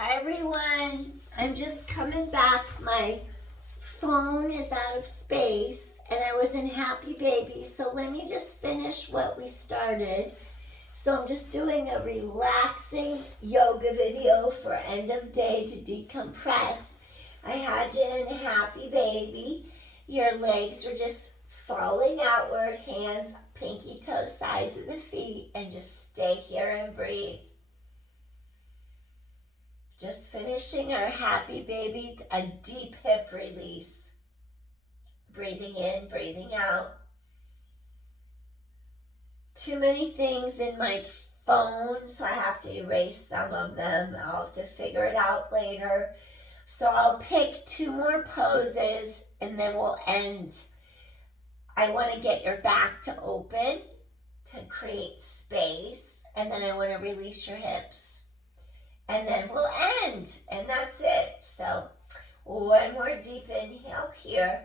Hi everyone, I'm just coming back. My phone is out of space and I was in Happy Baby, so let me just finish what we started. So I'm just doing a relaxing yoga video for end of day to decompress. I had you in Happy Baby. Your legs are just falling outward, hands, pinky toe, sides of the feet, and just stay here and breathe. Just finishing our Happy Baby, a deep hip release. Breathing in, breathing out. Too many things in my phone, so I have to erase some of them. I'll have to figure it out later. So I'll pick two more poses and then we'll end. I want to get your back to open to create space, and then I want to release your hips. And then we'll end, and that's it. So one more deep inhale here.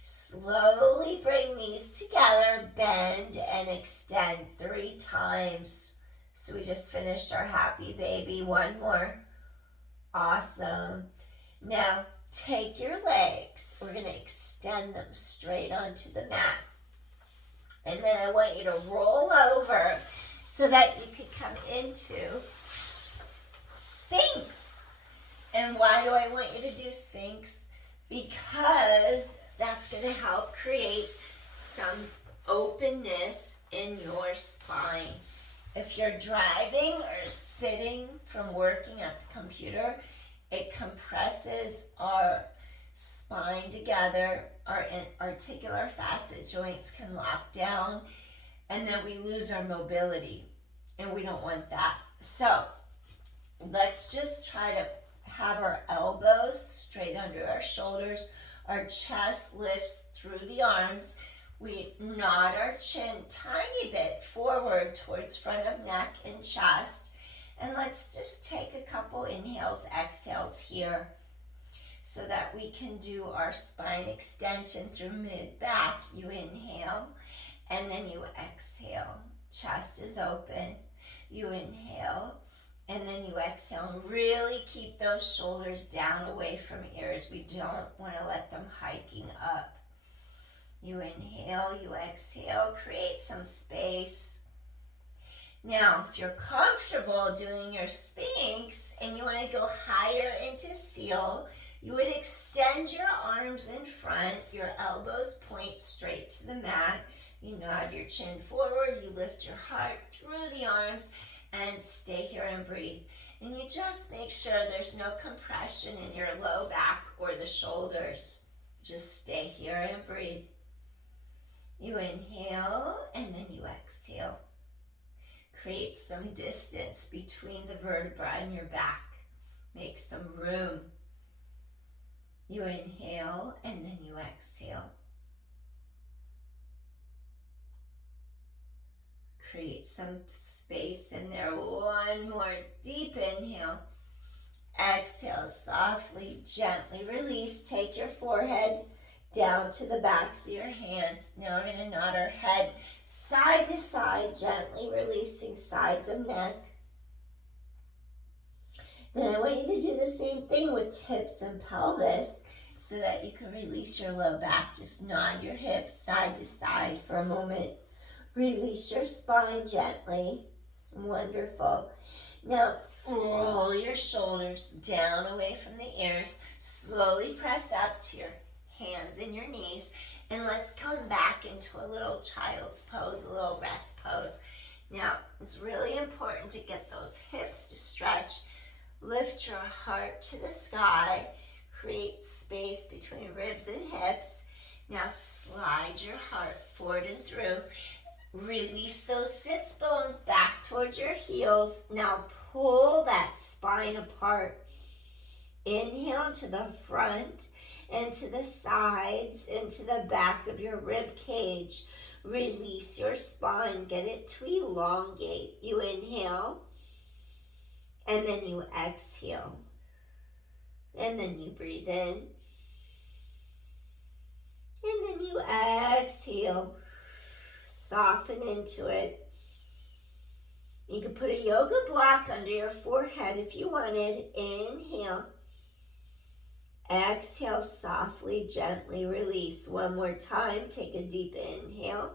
Slowly bring knees together, bend and extend 3 times. So we just finished our Happy Baby. One more. Awesome. Now take your legs. We're going to extend them straight onto the mat. And then I want you to roll over so that you can come into Sphinx. And why do I want you to do Sphinx? Because that's going to help create some openness in your spine. If you're driving or sitting from working at the computer, it compresses our spine together. Our articular facet joints can lock down, and then we lose our mobility, and we don't want that. So let's just try to have our elbows straight under our shoulders. Our chest lifts through the arms. We nod our chin tiny bit forward towards front of neck and chest. And let's just take a couple inhales, exhales here so that we can do our spine extension through mid-back. You inhale and then you exhale. Chest is open. You inhale and then you exhale, and really keep those shoulders down away from ears. We don't want to let them hiking up. You inhale, you exhale, create some space. Now, if you're comfortable doing your Sphinx and you want to go higher into seal, you would extend your arms in front, your elbows point straight to the mat. You nod your chin forward, you lift your heart through the arms, and stay here and breathe. And you just make sure there's no compression in your low back or the shoulders. Just stay here and breathe. You inhale and then you exhale. Create some distance between the vertebra and your back. Make some room. You inhale and then you exhale. Create some space in there. One more deep inhale. Exhale softly, gently release. Take your forehead down to the backs of your hands. Now we're going to nod our head side to side, gently releasing sides of neck. Then I want you to do the same thing with hips and pelvis so that you can release your low back. Just nod your hips side to side for a moment. Release your spine gently. Wonderful. Now, roll your shoulders down away from the ears. Slowly press up to your hands and your knees. And let's come back into a little child's pose, a little rest pose. Now, it's really important to get those hips to stretch. Lift your heart to the sky. Create space between ribs and hips. Now, slide your heart forward and through. Release those sits bones back towards your heels. Now pull that spine apart. Inhale to the front and to the sides and to the back of your rib cage. Release your spine. Get it to elongate. You inhale and then you exhale. And then you breathe in. And then you exhale. Soften into it. You can put a yoga block under your forehead if you wanted. Inhale. Exhale, softly, gently release. One more time. Take a deep inhale.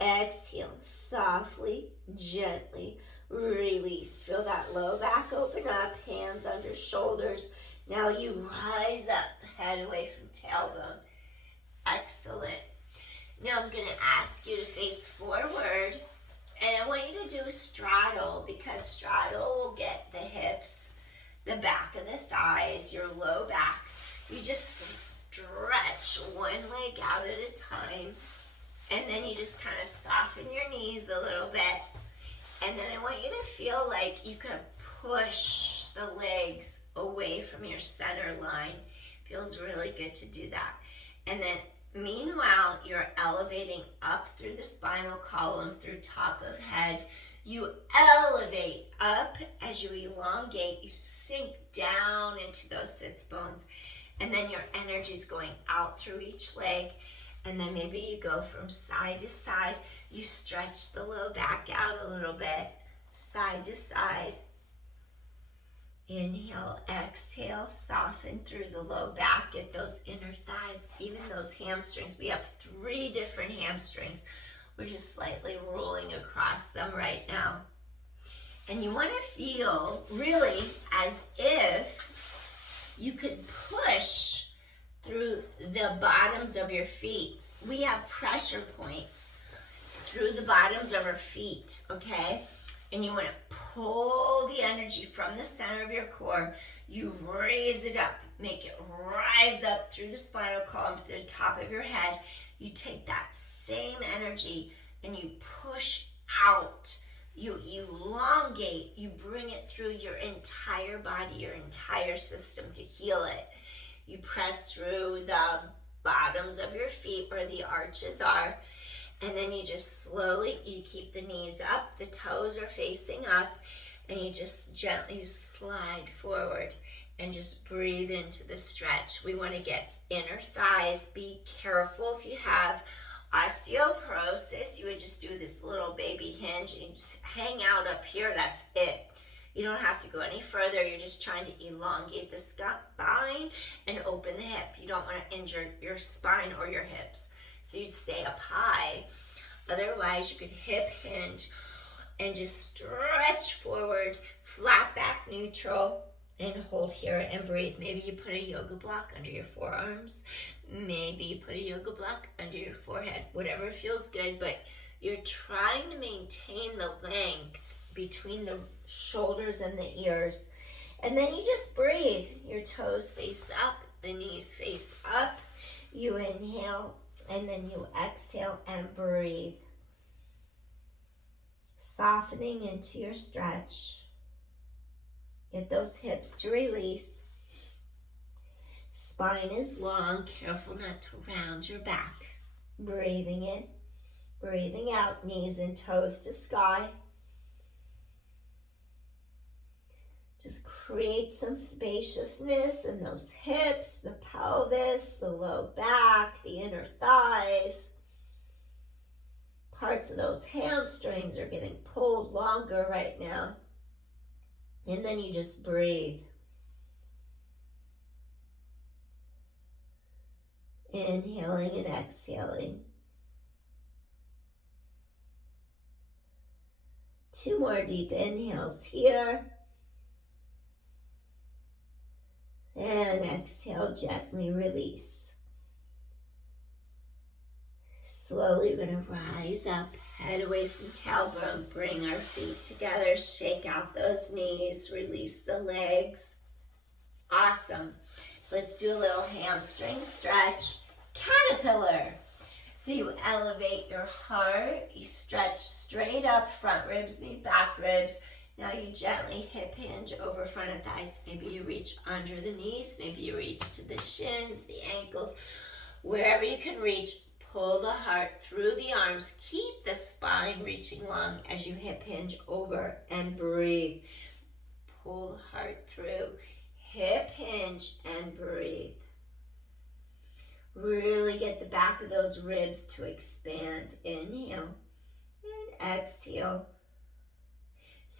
Exhale, softly, gently release. Feel that low back open up, hands under shoulders. Now you rise up, head away from tailbone. Excellent. Now I'm going to ask you to face forward, and I want you to do straddle, because straddle will get the hips, the back of the thighs, your low back. You just stretch one leg out at a time, and then you just kind of soften your knees a little bit. And then I want you to feel like you can push the legs away from your center line. Feels really good to do that. And then meanwhile, you're elevating up through the spinal column, through top of head. You elevate up as you elongate. You sink down into those sits bones. And then your energy is going out through each leg. And then maybe you go from side to side. You stretch the low back out a little bit, side to side. Inhale, exhale, soften through the low back. Get those inner thighs, even those hamstrings. We have 3 different hamstrings. We're just slightly rolling across them right now. And you want to feel really as if you could push through the bottoms of your feet. We have pressure points through the bottoms of our feet, okay? And you want to pull the energy from the center of your core. You raise it up, make it rise up through the spinal column to the top of your head. You take that same energy and you push out. You elongate, you bring it through your entire body, your entire system to heal it. You press through the bottoms of your feet where the arches are, and then you just slowly, you keep the knees up, the toes are facing up, and you just gently slide forward and just breathe into the stretch. We want to get inner thighs. Be careful if you have osteoporosis. You would just do this little baby hinge and you just hang out up here. That's it. You don't have to go any further. You're just trying to elongate the spine and open the hip. You don't want to injure your spine or your hips. So you'd stay up high. Otherwise, you could hip hinge and just stretch forward, flat back neutral, and hold here and breathe. Maybe you put a yoga block under your forearms. Maybe you put a yoga block under your forehead. Whatever feels good, but you're trying to maintain the length between the shoulders and the ears. And then you just breathe. Your toes face up, the knees face up. You inhale and then you exhale and breathe. Softening into your stretch. Get those hips to release. Spine is long. Careful not to round your back. Breathing in, breathing out. Knees and toes to sky. Just create some spaciousness in those hips, the pelvis, the low back, the inner thighs. Parts of those hamstrings are getting pulled longer right now. And then you just breathe. Inhaling and exhaling. 2 more deep inhales here. And exhale, gently release. Slowly we're going to rise up, head away from tailbone, bring our feet together, shake out those knees, release the legs. Awesome. Let's do a little hamstring stretch. Caterpillar. So you elevate your heart, you stretch straight up, front ribs meet back ribs. Now you gently hip hinge over front of thighs. Maybe you reach under the knees, maybe you reach to the shins, the ankles, wherever you can reach. Pull the heart through the arms. Keep the spine reaching long as you hip hinge over and breathe. Pull the heart through, hip hinge and breathe. Really get the back of those ribs to expand. Inhale and exhale.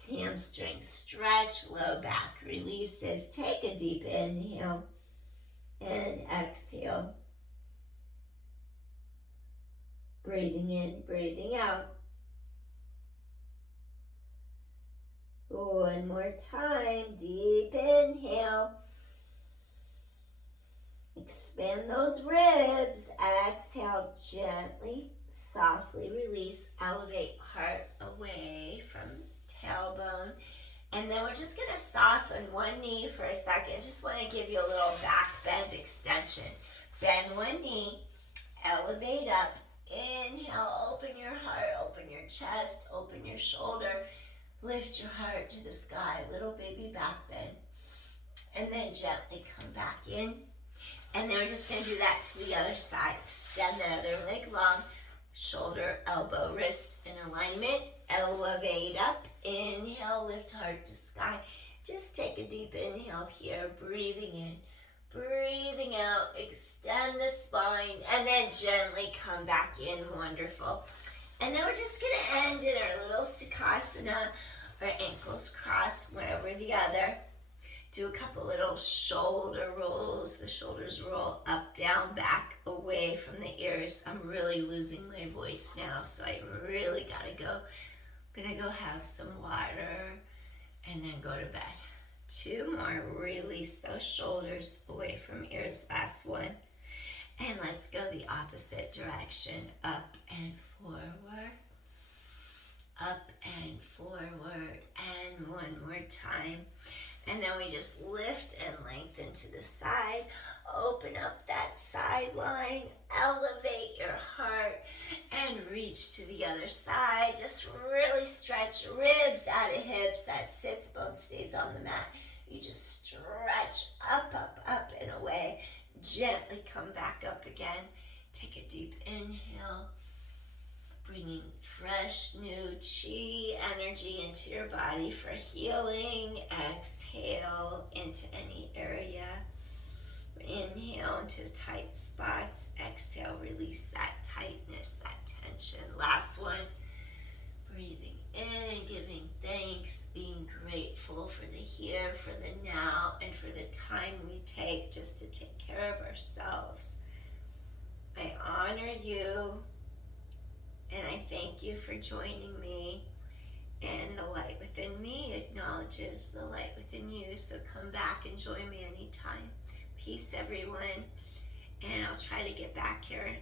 Hamstrings stretch, low back releases. Take a deep inhale and exhale. Breathing in, breathing out. One more time, deep inhale. Expand those ribs. Exhale gently, softly release. Elevate heart away from tailbone. And then we're just going to soften one knee for a second. Just want to give you a little back bend extension. Bend one knee, elevate up. Inhale, open your heart, open your chest, open your shoulder. Lift your heart to the sky, little baby back bend. And then gently come back in. And then we're just going to do that to the other side. Extend the other leg long. Shoulder, elbow, wrist in alignment. Elevate up. Inhale, lift heart to sky. Just take a deep inhale here. Breathing in. Breathing out. Extend the spine. And then gently come back in. Wonderful. And then we're just going to end in our little Sukhasana. Our ankles cross one over the other. Do a couple little shoulder rolls. The shoulders roll up, down, back, away from the ears. I'm really losing my voice now, so I really gotta go. I'm gonna go have some water and then go to bed. Two more. Release those shoulders away from ears. Last one. And let's go the opposite direction. Up and forward. Up and forward. And one more time. And then we just lift and lengthen to the side. Open up that side line. Elevate your heart and reach to the other side. Just really stretch ribs out of hips. That sits bone stays on the mat. You just stretch up, up, up and away. Gently come back up again. Take a deep inhale. Bringing fresh, new chi energy into your body for healing. Exhale into any area. Inhale into tight spots. Exhale, release that tightness, that tension. Last one. Breathing in, giving thanks, being grateful for the here, for the now, and for the time we take just to take care of ourselves. I honor you. And I thank you for joining me. And the light within me acknowledges the light within you. So come back and join me anytime. Peace, everyone. And I'll try to get back here